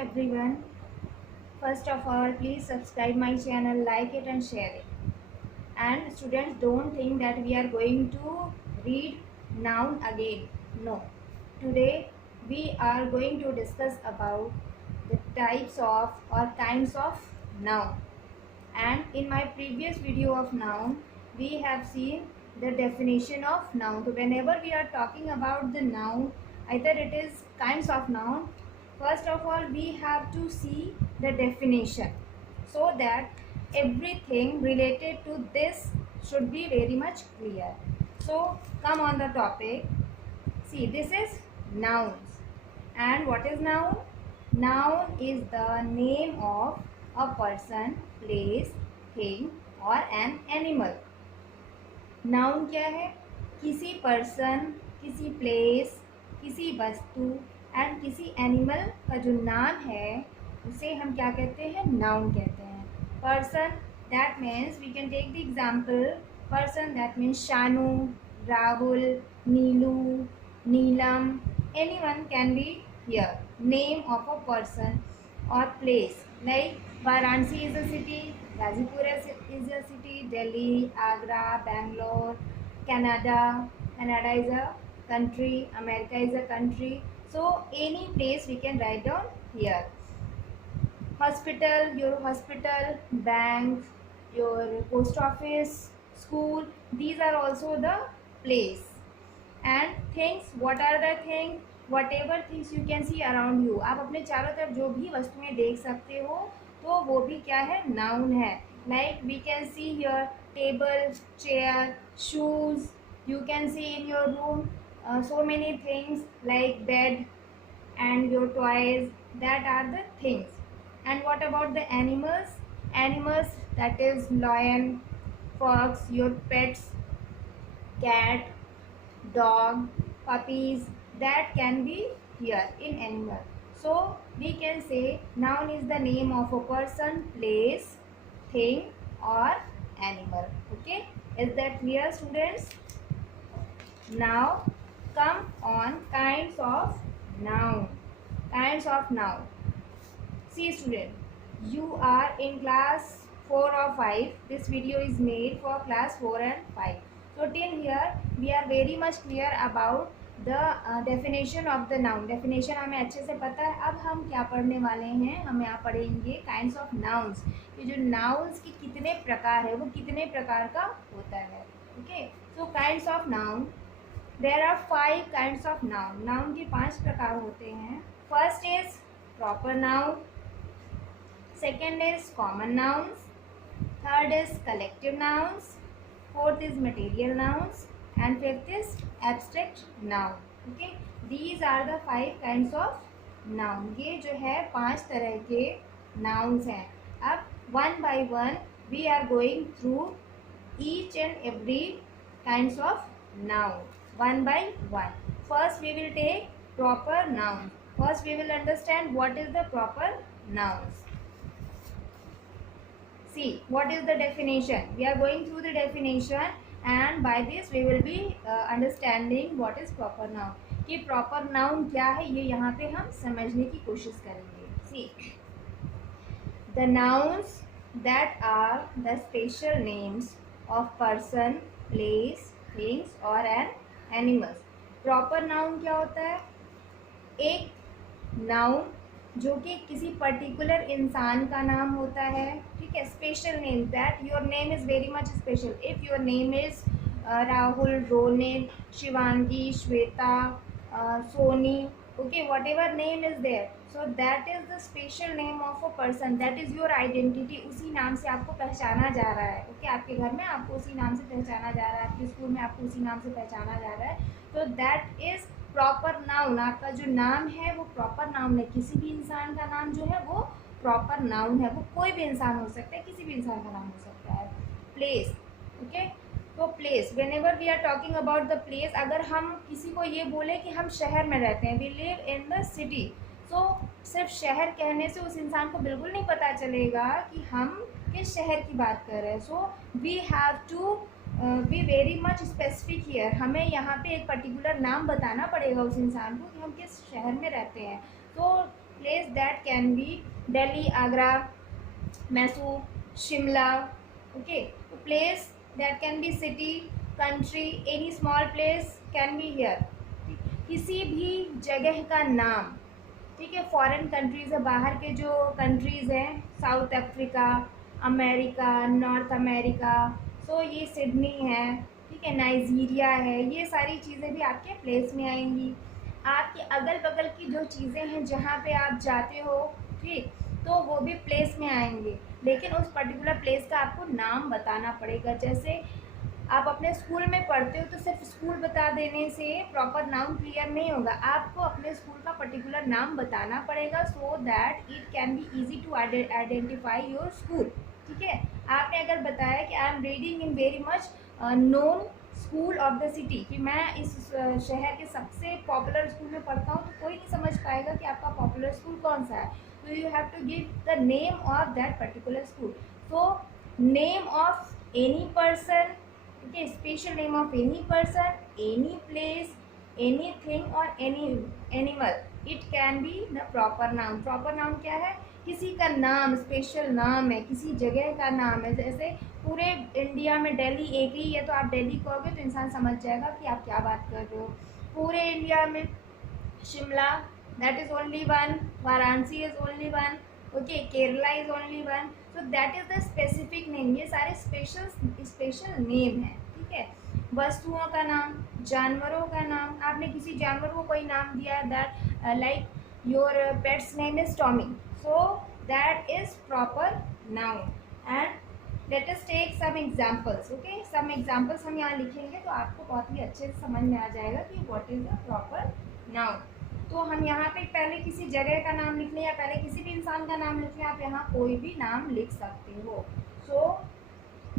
everyone. First of all, please subscribe my channel, like it and share it. And students, don't think that we are going to read noun again. No. Today we are going to discuss about the types of or kinds of noun. And in my previous video of noun, we have seen the definition of noun. So whenever we are talking about the noun, either it is kinds of noun, first of all we have to see the definition, so that everything related to this should be very much clear. So come on the topic. See, this is nouns. And what is noun? Noun is the name of a person, place, thing or an animal. Noun क्या है? किसी person, किसी place, किसी वस्तु and किसी animal का जो नाम है उसे हम क्या कहते हैं? नाउन कहते हैं. Person, that means we can take the example. Person that means Shanu, Rahul, Neelu, Neelam, anyone can be here. Name of a person or place, like Varanasi is a city, Gazipur is a city, Delhi, Agra, Bangalore, Canada is a country, America is a country. So any place we can write down here. Hospital, your hospital, bank, your post office, school, these are also the place. And things, what are the things? Whatever things you can see around you. आप अपने चारों तरफ जो भी वस्तुएं देख सकते हो तो वो भी क्या है? नाउन है. Like we can see here table, chair, shoes. You can see in your room so many things like bed and your toys. That are the things. And what about the animals? Animals, that is lion, fox, your pets, cat, dog, puppies, that can be here in animal. So we can say noun is the name of a person, place, thing or animal. Okay, is that clear, students? Now come on kinds of noun. Kinds of noun. See student, you are in class 4 or 5. This video is made for class 4 and 5. So till here we are very much clear about the definition of the noun. Definition हमें अच्छे से पता है. अब हम क्या पढ़ने वाले हैं? हम यहाँ पढ़ेंगे kinds of nouns. ये जो nouns के कितने प्रकार है, वो कितने प्रकार का होता है. Okay, so kinds of noun. There are 5 kinds of noun. Noun के 5 प्रकार होते हैं. First is proper noun. Second is common nouns. Third is collective nouns. Fourth is material nouns and fifth is abstract noun. Okay, these are the 5 kinds of noun. ये जो है 5 तरह के nouns हैं. अब one by one we are going through each and every kinds of noun one by one. First we will take proper noun. First we will understand what is the proper nouns. See, what is the definition? We are going through the definition and by this we will be understanding what is proper noun. कि proper noun क्या है ये यहाँ पे हम समझने की कोशिश करेंगे. See, the nouns that are the special names of person, place, things or an animals. Proper noun क्या होता है? एक noun जो कि किसी पर्टिकुलर इंसान का नाम होता है. ठीक है, special name, that your name is very much special. If your name is Rahul, Ronit, Shivangi, Shweta, Soni, okay, whatever name is there, so that is the special name of a person. That is your identity. उसी नाम से आपको पहचाना जा रहा है. Okay, आपके घर में आपको उसी नाम से पहचाना जा रहा है, आपके स्कूल में आपको उसी नाम से पहचाना जा रहा है. तो दैट इज़ प्रॉपर नाउन. आपका जो नाम है वो प्रॉपर नाउन है. किसी भी इंसान का नाम जो है वो प्रॉपर नाउन है. वो कोई भी इंसान हो सकता है, किसी भी इंसान का नाम हो सकता है. प्लेस, ओके, तो place, whenever we are talking about the place, अगर हम किसी को ये बोले कि हम शहर में रहते हैं, we live in the city, तो सिर्फ शहर कहने से उस इंसान को बिल्कुल नहीं पता चलेगा कि हम किस शहर की बात कर रहे हैं. So we have to be very much specific here. हमें यहाँ पे एक पर्टिकुलर नाम बताना पड़ेगा उस इंसान को कि हम किस शहर में रहते हैं. तो place that can be Delhi, Agra, Mysore, Shimla. Okay, place that can be city, country, any small place can be here. किसी भी जगह का नाम, ठीक है, फॉरेन कंट्रीज है, बाहर के जो कंट्रीज़ हैं, South Africa, America, North America, so ये सिडनी है, ठीक है, नाइजीरिया है, ये सारी चीज़ें भी आपके प्लेस में आएंगी। आपके अगल बगल की जो चीज़ें हैं जहाँ पे आप जाते हो, ठीक, तो वो भी प्लेस में आएंगे, लेकिन उस पर्टिकुलर प्लेस का आपको नाम बताना पड़ेगा। जैसे आप अपने स्कूल में पढ़ते हो तो सिर्फ स्कूल बता देने से प्रॉपर नाउन क्लियर नहीं होगा, आपको अपने स्कूल का पर्टिकुलर नाम बताना पड़ेगा, so that it can be easy to identify your school. ठीक है, आपने अगर बताया कि I am reading in very much known school of the city, कि मैं इस शहर के सबसे पॉपुलर स्कूल में पढ़ता हूँ, तो कोई नहीं समझ पाएगा कि आपका पॉपुलर स्कूल कौन सा है। तो you have to give the name of that particular school. So name of any person, okay, special name of any person, any place, anything or any animal, it can be the proper noun। proper noun क्या है? किसी का नाम, special नाम है, किसी जगह का नाम है। जैसे पूरे इंडिया में दिल्ली एक ही है, तो आप दिल्ली कहोगे तो इंसान समझ जाएगा कि आप क्या बात कर रहे हो। पूरे इंडिया में Shimla, that is only one, Varanasi is only one, okay, Kerala is only one, so that is the specific name। ये सारे स्पेशल नेम हैं, ठीक है। वस्तुओं का नाम, जानवरों का नाम, आपने किसी जानवर को कोई नाम दिया, that like your pets name is Tommy, so that is proper noun. And let us take some examples, okay, some examples हम यहाँ लिखेंगे तो आपको बहुत ही अच्छे से समझ में आ जाएगा कि what is the proper noun. तो हम यहाँ पे पहले किसी जगह का नाम लिख लें या पहले किसी भी इंसान का नाम लिख लें, आप यहाँ कोई भी नाम लिख सकते हो। So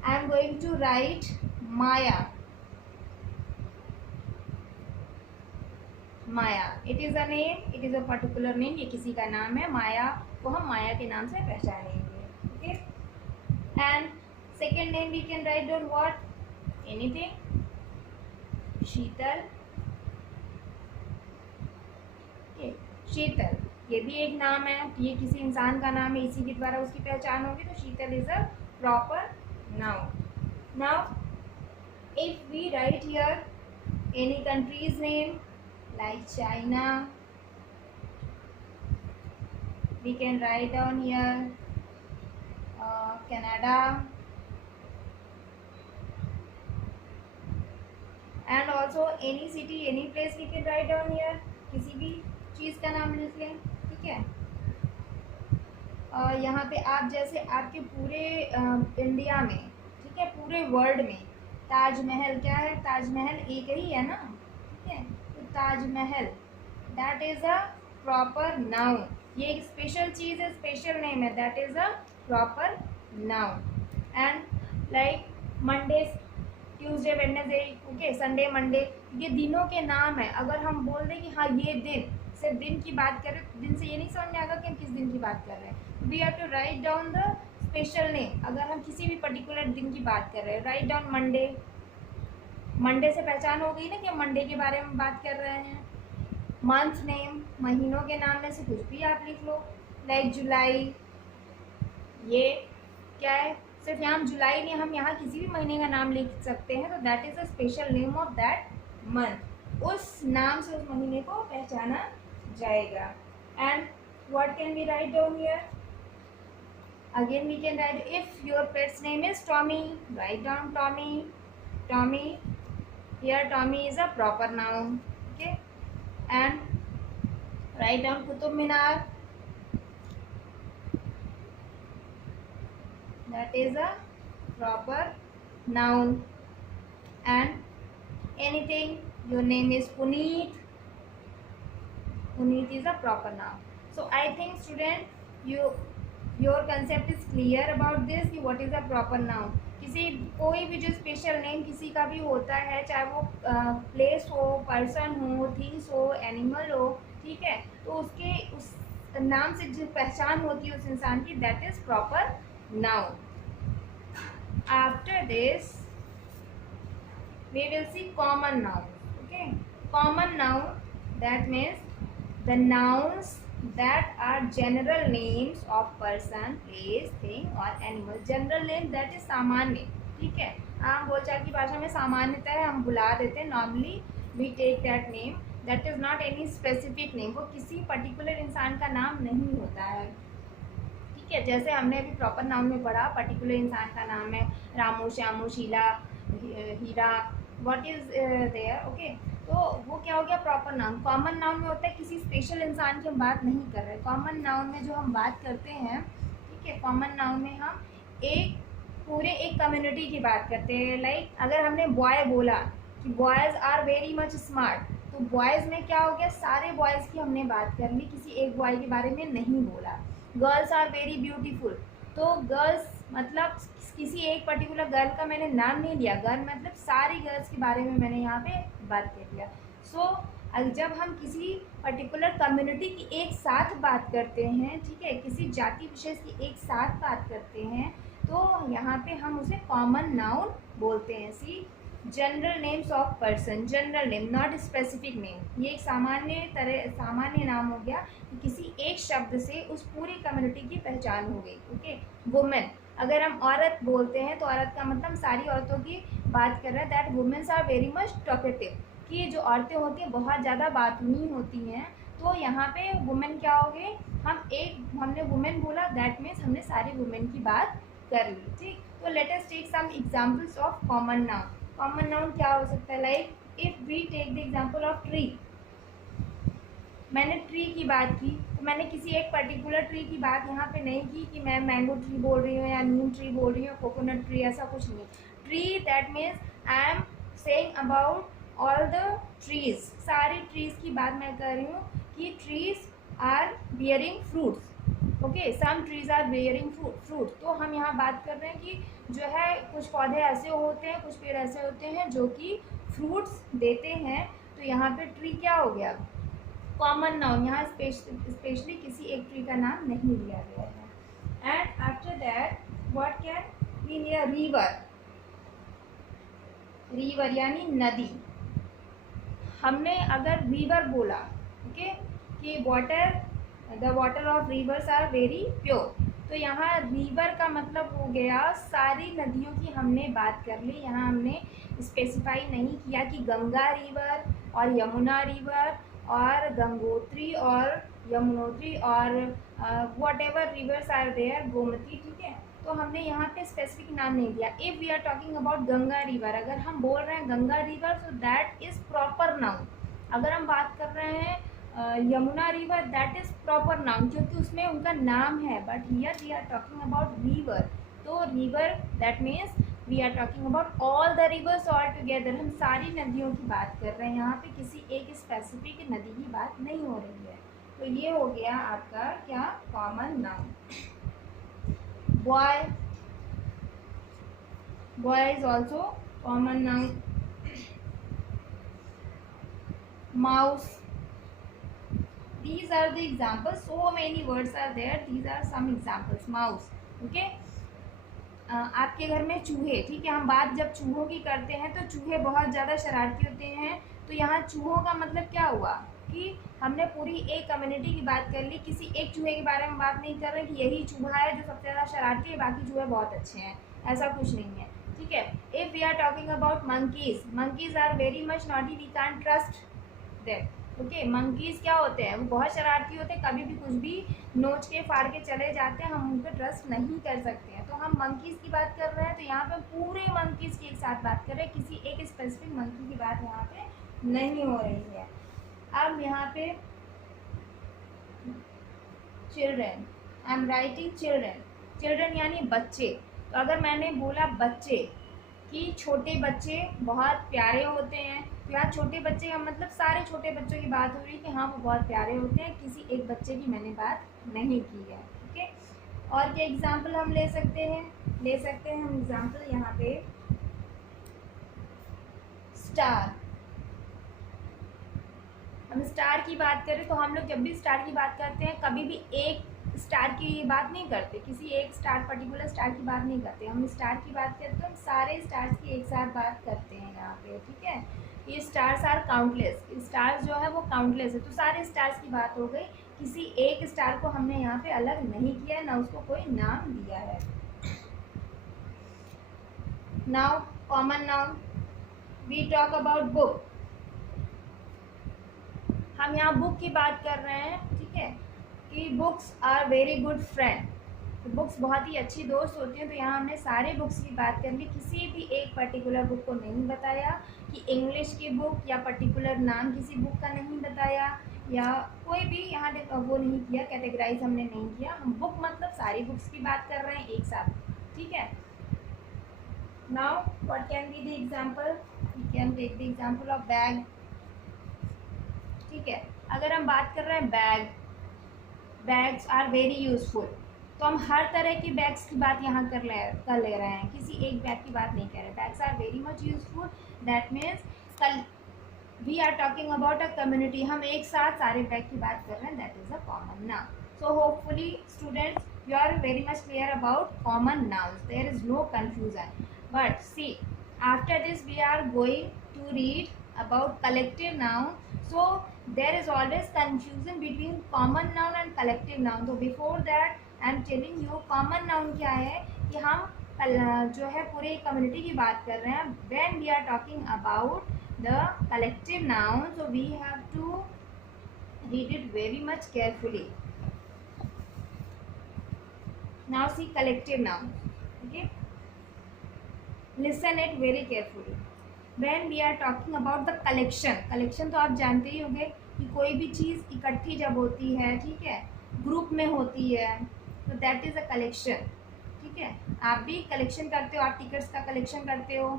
I am going to write Maya. Maya, it is a name, it is a particular name, ये किसी का नाम है। माया को हम माया के नाम से पहचानेंगे, okay. And second name we can write down what, anything, Sheetal, Sheetal, ये भी एक नाम है, ये किसी इंसान का नाम है, इसी के द्वारा उसकी पहचान होगी, तो Sheetal is a proper noun. Now if we write here any country's name like China, we can write down here Canada, and also any city, any place we can write down here, किसी भी चीज़ का नाम लिख लें, ठीक है। यहाँ पे आप जैसे आपके पूरे इंडिया में, ठीक है, पूरे वर्ल्ड में ताजमहल क्या है, ताजमहल एक ही है ना, ठीक है, तो Taj Mahal that is a proper noun. ये एक स्पेशल चीज़ है, स्पेशल नेम है, that is a proper noun. And like Monday, Tuesday, Wednesday, okay, Sunday, Monday, ये दिनों के नाम है। अगर हम बोल दें कि हाँ ये दिन, सिर्फ दिन की बात कर रहे हैं, दिन से ये नहीं समझ में आएगा कि हम किस दिन की बात कर रहे हैं। We have to write down the special name. अगर हम किसी भी पर्टिकुलर दिन की बात कर रहे हैं, राइट डाउन मंडे। मंडे से पहचान हो गई ना कि हम मंडे के बारे में बात कर रहे हैं। मंथ नेम, महीनों के नाम में से कुछ भी आप लिख लो, लाइक जुलाई, ये क्या है, सिर्फ यहाँ हम जुलाई नहीं, हम यहाँ किसी भी महीने का नाम लिख सकते हैं, तो that is a special name of that month. उस नाम से उस महीने को पहचाना जाएगा। And what can we write down here, again we can write, if your pets name is Tommy, write down Tommy, Tommy, here Tommy is a proper noun, okay. And write down Qutub Minar, that is a proper noun। and anything, your name is Puneet, Puneet is a proper noun। so I think student your concept is clear about this कि what is a proper noun। किसी कोई भी जो special name किसी का भी होता है, चाहे वो प्लेस हो, पर्सन हो, थिंग्स हो, एनिमल हो, ठीक है, तो उसके उस नाम से जो पहचान होती है उस इंसान की, that is proper noun। After this we will see common noun, okay। common noun, that means the nouns that are general names of person, place, thing और animal. General name that is सामान्य, ठीक है, आम बोलचाल की भाषा में सामान्यतः हम बुला देते हैं. Normally we take that name, that is not any specific name. वो किसी पर्टिकुलर इंसान का नाम नहीं होता है, ठीक है. जैसे हमने अभी प्रॉपर नाउन में पढ़ा, पर्टिकुलर इंसान का नाम है रामू, श्यामू, शीला, हीरा, व्हाट इज देयर. ओके, तो वो क्या हो गया प्रॉपर नाउन. कॉमन नाउन में होता है किसी स्पेशल इंसान की हम बात नहीं कर रहे. कॉमन नाउन में जो हम बात करते हैं, ठीक है, कॉमन नाउन में हम एक पूरे एक कम्युनिटी की बात करते हैं. लाइक अगर हमने बॉय बोला कि boys are very much smart, तो बॉयज़ में क्या हो गया, सारे बॉयज़ की हमने बात कर ली, किसी एक बॉय के बारे में नहीं बोला. गर्ल्स आर वेरी ब्यूटीफुल, तो गर्ल्स मतलब किसी एक पर्टिकुलर गर्ल का मैंने नाम नहीं लिया. गर्ल मतलब सारी गर्ल्स के बारे में मैंने यहाँ पे बात कर लिया. सो जब हम किसी पर्टिकुलर कम्युनिटी की एक साथ बात करते हैं, ठीक है, किसी जाति विशेष की एक साथ बात करते हैं, तो यहाँ पे हम उसे कॉमन नाउन बोलते हैं. See general names of person, general name not specific name. ये एक सामान्य नाम हो गया कि किसी एक शब्द से उस पूरी कम्युनिटी की पहचान हो गई. ओके, वुमेन, अगर हम औरत बोलते हैं तो औरत का मतलब सारी औरतों की बात कर रहे हैं. That womens are very much talkative, कि जो औरतें होती हैं बहुत ज़्यादा बातूनी होती हैं. तो यहाँ पे वुमेन क्या हो गए, हमने वुमेन बोला, दैट मीन्स हमने सारी वुमेन की बात कर ली. ठीक, तो let us take some examples of common noun. Common noun क्या हो सकता है, like if we take the example of tree. मैंने ट्री की बात की, तो मैंने किसी एक पर्टिकुलर ट्री की बात यहाँ पे नहीं की कि मैं मैंगो ट्री बोल रही हूँ या नीम ट्री बोल रही हूँ, कोकोनट ट्री, ऐसा कुछ नहीं. Tree that means I am saying about all the trees, सारी ट्रीज की बात मैं कर रही हूँ कि trees are bearing fruits. Okay, some trees are bearing fruit. तो हम यहाँ बात कर रहे हैं कि जो है कुछ पौधे ऐसे होते हैं, कुछ पेड़ ऐसे होते हैं जो कि फ्रूट्स देते हैं. तो यहाँ पे ट्री क्या हो गया, कॉमन नाउन. यहाँ स्पेशली किसी एक ट्री का नाम नहीं लिया गया है. And after that what can be near, river. River यानी नदी. हमने अगर रिवर बोला, ओके, कि water, the water of rivers are very pure, तो यहाँ रिवर का मतलब हो गया सारी नदियों की हमने बात कर ली. यहाँ हमने स्पेसिफाई नहीं किया कि गंगा रिवर और यमुना रिवर और गंगोत्री और यमुनोत्री और whatever rivers are there, Gomti, ठीक है. तो हमने यहाँ पे स्पेसिफिक नाम नहीं दिया. If we are talking about Ganga river, अगर हम बोल रहे हैं Ganga river, so that is proper noun. अगर हम बात कर रहे हैं Yamuna river, that is proper noun, क्योंकि उसमें उनका नाम है. But here we are talking about river, तो river that means we are talking about all the rivers all together. हम सारी नदियों की बात कर रहे हैं, यहाँ पे किसी एक स्पेसिफिक नदी की बात नहीं हो रही है. तो ये हो गया आपका क्या, common noun. Boy, boy is also common noun. mouse, these are the examples, so many words are there, these are some examples. mouse, okay. आपके घर में चूहे, ठीक है, हम बात जब चूहों की करते हैं तो चूहे बहुत ज़्यादा शरारती होते हैं. तो यहाँ चूहों का मतलब क्या हुआ कि हमने पूरी एक कम्युनिटी की बात कर ली, किसी एक चूहे के बारे में बात नहीं कर रहे कि यही चूहा है जो सबसे ज़्यादा शरारती है, बाकी चूहे बहुत अच्छे हैं, ऐसा कुछ नहीं है. ठीक है, if we are talking about monkeys, monkeys are very much naughty, we can't trust them. Okay, monkeys क्या होते हैं, वो बहुत शरारती होते हैं, कभी भी कुछ भी नोच के फाड़ के चले जाते हैं, हम उन पर ट्रस्ट नहीं कर सकते हैं. तो हम मंकीज़ की बात कर रहे हैं, तो यहाँ पे पूरे मंकीज़ की एक साथ बात कर रहे हैं, किसी एक स्पेसिफिक मंकी की बात यहाँ पे नहीं हो रही है. अब यहाँ पे children, I am writing children. Children यानी बच्चे. तो अगर मैंने बोला बच्चे कि छोटे बच्चे बहुत प्यारे होते हैं, तो यहाँ छोटे बच्चे का मतलब सारे छोटे बच्चों की बात हो रही है कि हाँ वो बहुत प्यारे होते हैं, किसी एक बच्चे की मैंने बात नहीं की है. ओके, और क्या एग्जाम्पल हम ले सकते हैं हम एग्जाम्पल यहाँ पे स्टार. हम स्टार की बात करें तो हम लोग जब भी स्टार की बात करते हैं कभी भी एक स्टार की बात नहीं करते, किसी एक स्टार पर्टिकुलर स्टार की बात नहीं करते. हम स्टार की बात करते हैं, हम सारे स्टार्स की एक साथ बात करते हैं यहाँ पे. ठीक है, ये स्टार्स आर काउंटलेस, स्टार्स जो है वो काउंटलेस है. तो सारे स्टार्स की बात हो गई किसी एक स्टार को हमने यहाँ पे अलग नहीं किया है, ना उसको कोई नाम दिया है। Now common noun, we talk about book. हम यहाँ बुक की बात कर रहे हैं, ठीक है, कि books are very good friend. तो बुक्स बहुत ही अच्छी दोस्त होती हैं। तो यहाँ हमने सारे बुक्स की बात कर ली, किसी भी एक पर्टिकुलर बुक को नहीं बताया कि इंग्लिश की बुक या पर्टिकुलर नाम किसी बुक का नहीं बताया, या कोई भी यहाँ वो नहीं किया, कैटेगराइज हमने नहीं किया। हम बुक मतलब सारी बुक्स की बात कर रहे हैं एक साथ, ठीक है। Now what can be the example, we can take the example of bag, ठीक है। अगर हम बात कर रहे हैं bag, bags are very useful, तो हम हर तरह की बैग्स की बात यहाँ कर ले रहे हैं, किसी एक बैग की बात नहीं कर रहे। Bags are very much useful, that means कल we are talking about a community, हम एक साथ सारे बैग की बात कर रहे हैं, that is a common noun. So hopefully students you are very much clear about common nouns, there is no confusion. But see, after this we are going to read about collective noun. So there is always confusion between common noun and collective noun. So before that I am telling you common noun क्या है, कि हम जो है पूरे community की बात कर रहे हैं। when we are talking about the collective noun, so we have to read it very much carefully. Now see collective noun, okay, listen it very carefully. When we are talking about the collection, collection तो आप जानते ही होंगे कि कोई भी चीज़ इकट्ठी जब होती है, ठीक है, ग्रुप में होती है, तो दैट इज़ अ कलेक्शन, ठीक है। आप भी कलेक्शन करते हो, आप टिकट्स का कलेक्शन करते हो,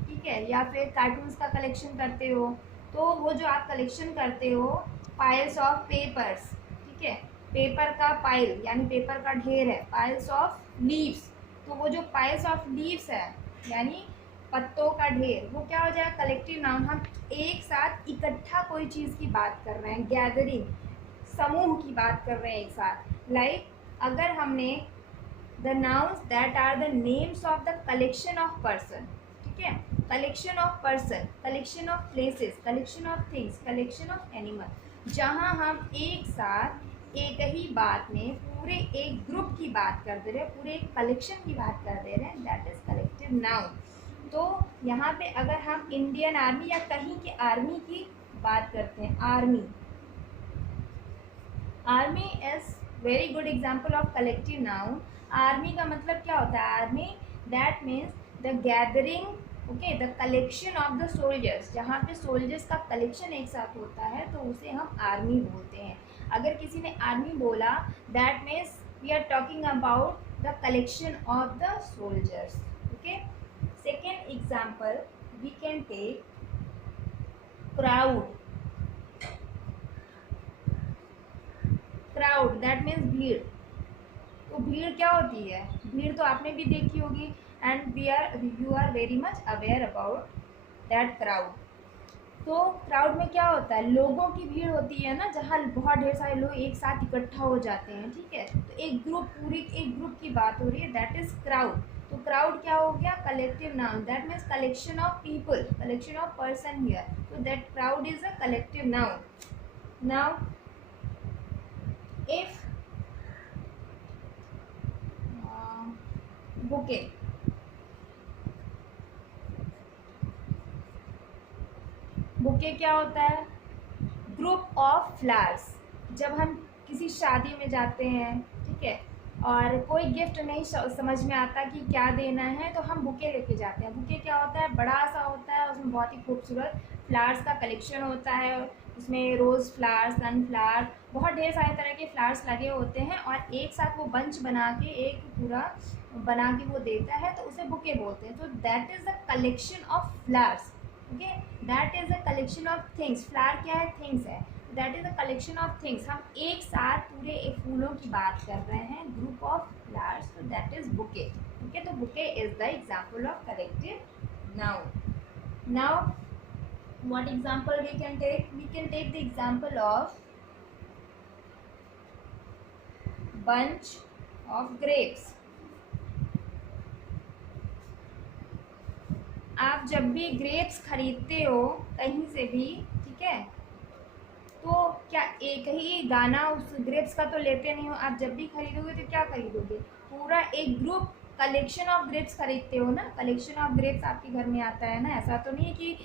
ठीक है, या फिर कार्टून्स का कलेक्शन करते हो। तो वो जो आप कलेक्शन करते हो, पाइल्स ऑफ पेपर्स, ठीक है, पेपर का पाइल यानी पेपर का ढेर है, पाइल्स ऑफ लीव्स, तो वो जो पाइल्स ऑफ लीव्स है यानी पत्तों का ढेर, वो क्या हो जाएगा, कलेक्टिव नाउन। हम एक साथ इकट्ठा कोई चीज़ की बात कर रहे हैं, गैदरिंग, समूह की बात कर रहे हैं एक साथ। लाइक अगर हमने the nouns that are the names of the collection of person, ठीक है, collection of person, collection of places, collection of things, collection of animal, जहाँ हम एक साथ एक ही बात में पूरे एक ग्रुप की बात कर दे रहे हैं, पूरे एक कलेक्शन की बात कर दे रहे हैं, दैट इज कलेक्टिव नाउन। तो यहाँ पे अगर हम इंडियन आर्मी या कहीं के आर्मी की बात करते हैं, army, army is very good example of collective noun. Army का मतलब क्या होता है, army that means the gathering, okay, the collection of the soldiers, जहाँ पे सोल्जर्स का कलेक्शन एक साथ होता है तो उसे हम आर्मी बोलते हैं। अगर किसी ने आर्मी बोला, that means we are talking about the collection of the soldiers, okay. Second example we can take crowd. Crowd that means भीड़। तो भीड़ क्या होती है, भीड़ तो आपने भी देखी होगी, and you are very much aware about that crowd. तो क्राउड में क्या होता है, लोगों की भीड़ होती है ना, जहाँ बहुत ढेर सारे लोग एक साथ इकट्ठा हो जाते हैं, ठीक है, तो एक ग्रुप, पूरी एक ग्रुप की बात हो रही है, दैट इज क्राउड। तो क्राउड क्या हो गया, collective noun, that means collection of people, collection of person here, तो that crowd is a collective noun. Now if bouquet, bouquet क्या होता है, ग्रुप ऑफ फ्लावर्स। जब हम किसी शादी में जाते हैं, ठीक है, और कोई गिफ्ट नहीं समझ में आता कि क्या देना है, तो हम बुके लेके जाते हैं। बुके क्या होता है, बड़ा सा होता है, उसमें बहुत ही खूबसूरत फ्लावर्स का कलेक्शन होता है, उसमें रोज़ फ्लावर्स, सनफ्लावर, बहुत ढेर सारे तरह के फ्लावर्स लगे होते हैं, और एक साथ वो बंच बना के, एक पूरा बना के वो देता है, तो उसे बुके बोलते हैं। तो that is the collection of flowers, okay, that is a collection of things. Flower क्या है, थिंग्स है, that is a collection of things. हम एक साथ पूरे एक फूलों की बात कर रहे हैं, ग्रुप ऑफ फ्लावर्स, तो दैट इज बुके, ओके। तो bouquet is the example of collective noun. Now what example we can take, we can take the example of bunch of grapes. आप जब भी ग्रेप्स खरीदते हो कहीं से भी, ठीक है, तो क्या एक ही दाना उस ग्रेप्स का तो लेते नहीं हो आप, जब भी खरीदोगे तो क्या खरीदोगे, पूरा एक ग्रुप कलेक्शन ऑफ ग्रेप्स खरीदते हो ना, कलेक्शन ऑफ ग्रेप्स आपके घर में आता है ना। ऐसा तो नहीं है कि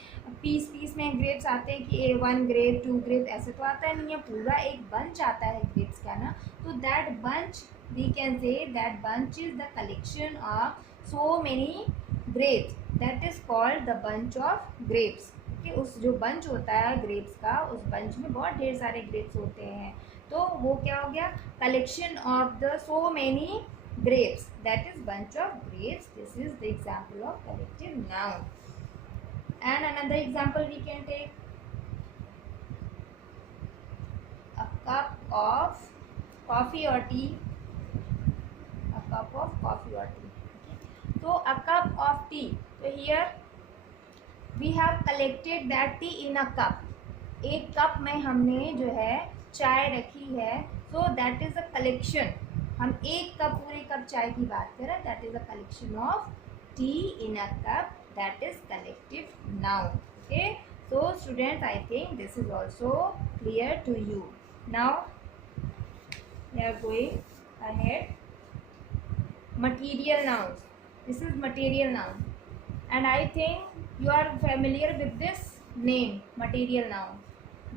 पीस पीस में ग्रेप्स आते हैं कि 1 ग्रेप 2 ग्रेप, ऐसे तो आता है नहीं है, पूरा एक बंच आता है ग्रेप्स का ना। तो that bunch we can say that bunch is the collection of so many grapes, that is called the bunch of grapes. कि उस जो बंच होता है ग्रेप्स का, उस बंच में बहुत ढेर सारे ग्रेप्स होते हैं, तो वो क्या हो गया, collection of the so many grapes, that is bunch of grapes. This is the example of collective noun. And another example we can take, a cup of coffee or tea, a cup of coffee or tea. Okay, so a cup of tea, so here we have collected that tea in a cup, एक cup में हमने जो है चाय रखी है, so that is a collection, हम एक कप पूरे कप चाय की बात करें, that is a collection of tea in a cup, that is collective noun. Okay, so students I think this is also clear to you. Now we are going ahead, material nouns, this is material noun and I think you are familiar with this name, material noun.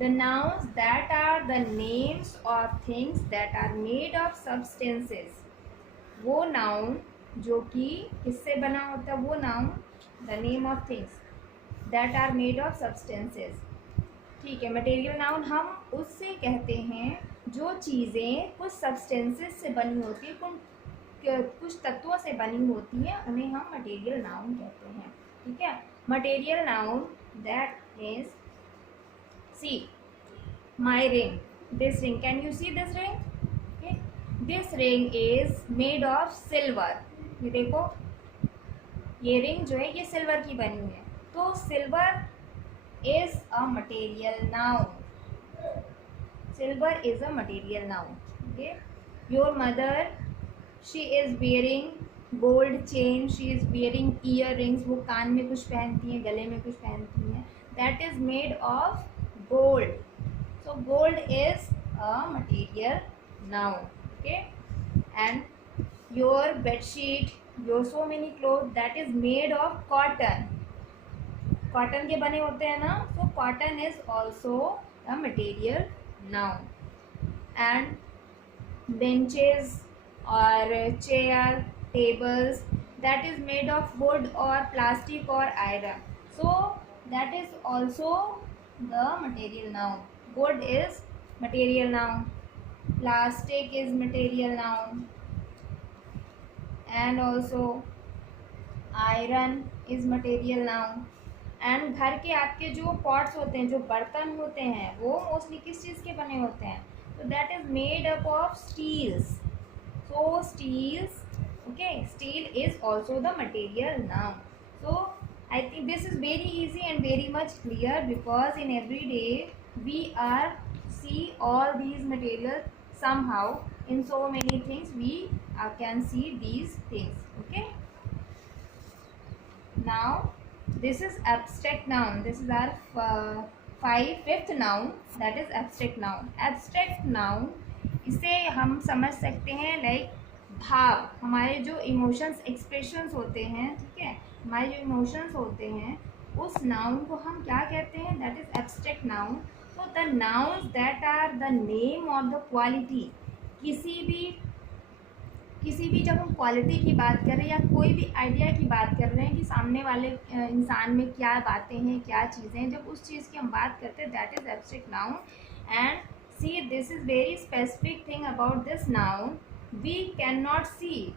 The nouns that are the names of things that are made of substances. वो noun जो कि किससे बना होता है, वो noun the name of things that are made of substances. ठीक है, मटेरियल नाउन हम उससे कहते हैं जो चीज़ें कुछ सब्सटेंसेस से बनी होती है, कुछ तत्वों से बनी होती हैं, उन्हें हम मटेरियल नाउन कहते हैं। ठीक है, material noun that is, see my ring, this ring, can you see this ring? Okay, this ring is made of silver, ये देखो ये रिंग जो है ये सिल्वर की बनी है, तो silver is a material noun, silver is a material noun. Okay, your mother, she is wearing gold chain, she is wearing year rings, वो कान में कुछ पहनती हैं, गले में कुछ पहनती हैं, that is made of gold, so gold is a material noun. Okay, and your bedsheet, your so many cloth, that is made of cotton, cotton के बने होते हैं ना, so cotton is also a material noun. And benches और chair, tables, that is made of wood or plastic or iron, so that is also the material noun. Wood is material noun, plastic is material noun, and also iron is material noun. And घर के आपके जो pots होते हैं, जो बर्तन होते हैं, वो मोस्टली किस चीज़ के बने होते हैं, तो that is made up of steels, so steels, okay, steel is also the material noun. So I think this is very easy and very much clear, because in every day we are see all these materials somehow, in so many things we can see these things. Okay, now this is abstract noun, this is our fifth noun, that is abstract noun. Abstract noun इसे हम समझ सकते हैं like भाव, हमारे जो emotions expressions होते हैं, ठीक है, हमारे जो इमोशंस होते हैं, उस नाउन को हम क्या कहते हैं, दैट इज एब्स्ट्रैक्ट नाउन। तो the nouns that are the name of the quality, किसी भी जब हम क्वालिटी की बात कर रहे हैं या कोई भी आइडिया की बात कर रहे हैं कि सामने वाले इंसान में क्या बातें हैं, क्या चीज़ें हैं, जब उस चीज़ की हम बात करते हैं, that is abstract noun. And see this is very specific thing about this noun, we can not see it.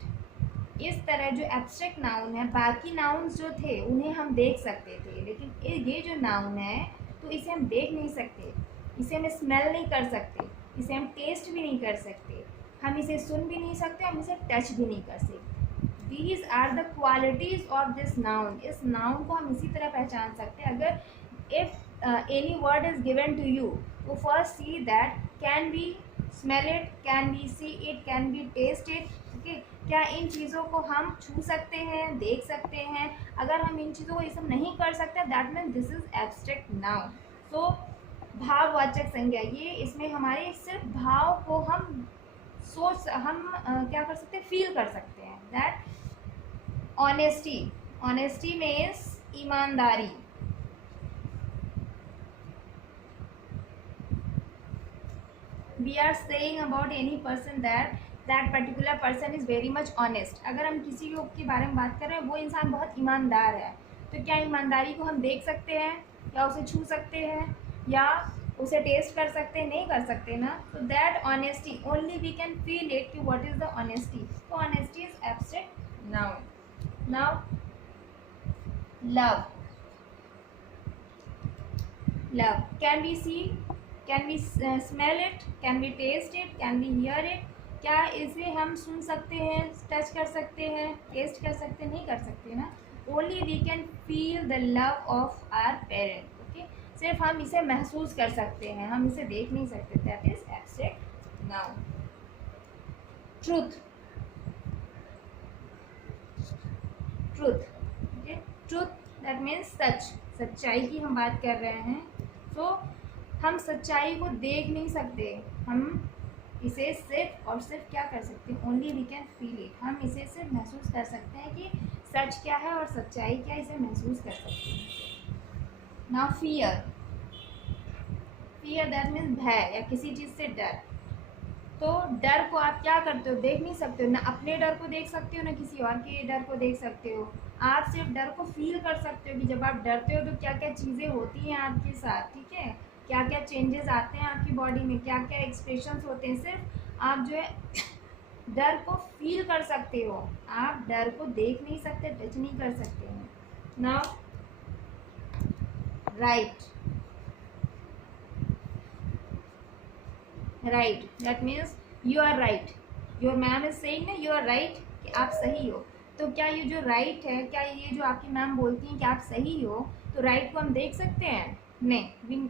इस तरह जो एब्स्ट्रैक्ट नाउन है, बाकी नाउन्स जो थे उन्हें हम देख सकते थे, लेकिन ये जो नाउन है तो इसे हम देख नहीं सकते, इसे हम स्मेल नहीं कर सकते, इसे हम टेस्ट भी नहीं कर सकते, हम इसे सुन भी नहीं सकते, हम इसे टच भी नहीं कर सकते। These are the qualities of this noun. इस नाउन को हम इसी तरह पहचान सकते हैं, अगर if any word is given to you, तो first see that can be smell it, can be see it, can be taste it. Okay, क्या इन चीज़ों को हम छू सकते हैं, देख सकते हैं? अगर हम इन चीज़ों को ये सब नहीं कर सकते, that means this is abstract noun. So भाववाचक संज्ञा, ये इसमें हमारे सिर्फ भाव को हम क्या कर सकते हैं, फील कर सकते हैं. दैट ऑनेस्टी, ऑनेस्टी मीन्स ईमानदारी. We are saying about any person that particular person is very much honest. अगर हम किसी के बारे में बात कर रहे हैं वो इंसान बहुत ईमानदार है, तो क्या ईमानदारी को हम देख सकते हैं या उसे छू सकते हैं या उसे टेस्ट कर सकते हैं? नहीं कर सकते ना. तो that honesty only we can feel it कि व्हाट इज द ऑनेस्टी. तो honesty is abstract noun. Now love. Love can we see, can we smell it, can we taste it, can we hear it. क्या इसे हम सुन सकते हैं, touch कर सकते हैं, टेस्ट कर सकते हैं? नहीं कर सकते ना. Only we can feel the love of our parent. Okay, सिर्फ हम इसे महसूस कर सकते हैं, हम इसे देख नहीं सकते. That is abstract noun. Truth. Truth, okay, truth that means सच. सच्चाई की हम बात कर रहे हैं. तो हम सच्चाई को देख नहीं सकते, हम इसे सिर्फ और सिर्फ क्या कर सकते हैं? Only we can feel it. हम इसे सिर्फ महसूस कर सकते हैं कि सच क्या है और सच्चाई क्या, इसे महसूस कर सकते हैं. Now fear. Fear that means भय या किसी चीज़ से डर. तो डर को आप क्या करते हो? देख नहीं सकते हो ना. अपने डर को देख सकते हो ना किसी और के डर को देख सकते हो. आप सिर्फ डर को फील कर सकते हो कि जब आप डरते हो तो क्या क्या चीज़ें होती हैं आपके साथ. ठीक है, क्या क्या चेंजेस आते हैं आपकी बॉडी में, क्या क्या एक्सप्रेशंस होते हैं. सिर्फ आप जो है डर को फील कर सकते हो, आप डर को देख नहीं सकते, टच नहीं कर सकते हैं. Now right. Right that means you are right. Your ma'am is saying ना यू आर राइट, कि आप सही हो. तो क्या ये जो राइट है, क्या ये जो आपकी मैम बोलती हैं कि आप सही हो, तो राइट को हम देख सकते हैं? नहीं,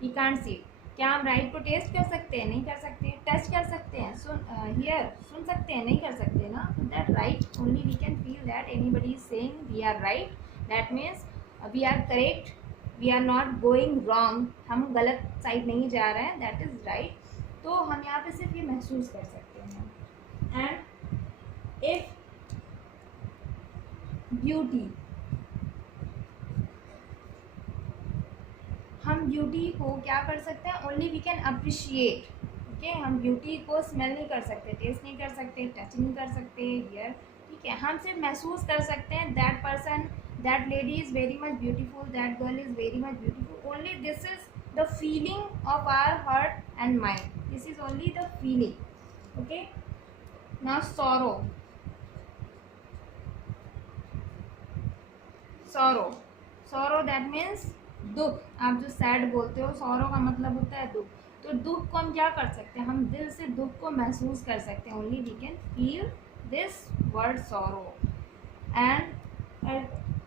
वी कांट सी. क्या हम राइट को टेस्ट कर सकते हैं? नहीं कर सकते. टच कर सकते हैं? हियर सुन सकते हैं? नहीं कर सकते ना. That right only we can feel that anybody is saying we are right. That means we are correct, we are not going wrong. हम गलत साइड नहीं जा रहे हैं. That is right. तो हम यहाँ पे सिर्फ ये महसूस कर सकते हैं. एंड इफ ब्यूटी, हम ब्यूटी को क्या कर सकते हैं? Only we can appreciate. Okay, हम ब्यूटी को स्मेल नहीं कर सकते, टेस्ट नहीं कर सकते, टच नहीं कर सकते, हियर. ठीक है, हम सिर्फ महसूस कर सकते हैं that person, that lady is very much beautiful, that girl is very much beautiful. Only this is the feeling of our heart and mind. This is only the feeling. Okay, now sorrow. Sorrow, sorrow that means दुख. आप जो sad बोलते हो, sorrow का मतलब होता है दुख. तो दुख को हम क्या कर सकते हैं? हम दिल से दुख को महसूस कर सकते हैं. Only we can feel this word sorrow. And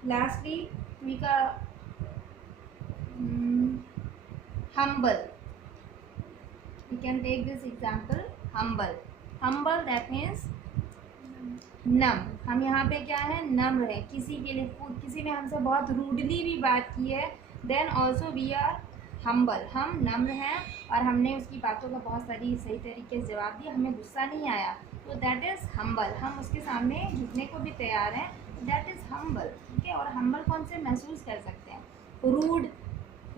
lastly we can humble. We can take this example, humble. Humble that means नम. हम यहाँ पे क्या है? नम्र है. किसी के लिए, किसी ने हमसे बहुत रूडली भी बात की है, then also we are humble. हम नम्र हैं और हमने उसकी बातों का बहुत सारी सही तरीके से जवाब दिया, हमें गुस्सा नहीं आया, तो दैट इज़ हम्बल. हम उसके सामने झुकने को भी तैयार हैं, दैट इज़ हम्बल. ठीक है, और हम्बल कौन से महसूस कर सकते हैं? Rude.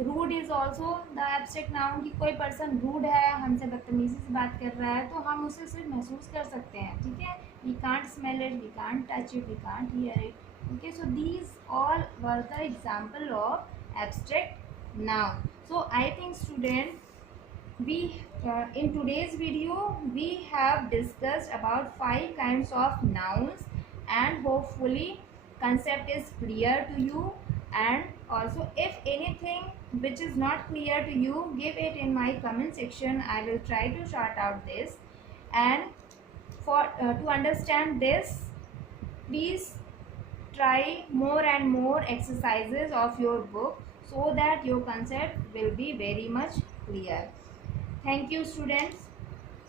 Rude is also the abstract noun. कि कोई पर्सन रूड है, हमसे बदतमीज़ी से बात कर रहा है, तो हम उसे सिर्फ महसूस कर सकते हैं. ठीक है, we can't smell it, we can't touch it, we can't hear it. Okay, so these all were the example of abstract noun. So I think student, we in today's video we have discussed about 5 kinds of nouns, and hopefully concept is clear to you. And also if anything which is not clear to you, give it in my comment section. I will try to sort out this. And for to understand this, please try more and more exercises of your book, so that your concept will be very much clear. Thank you students.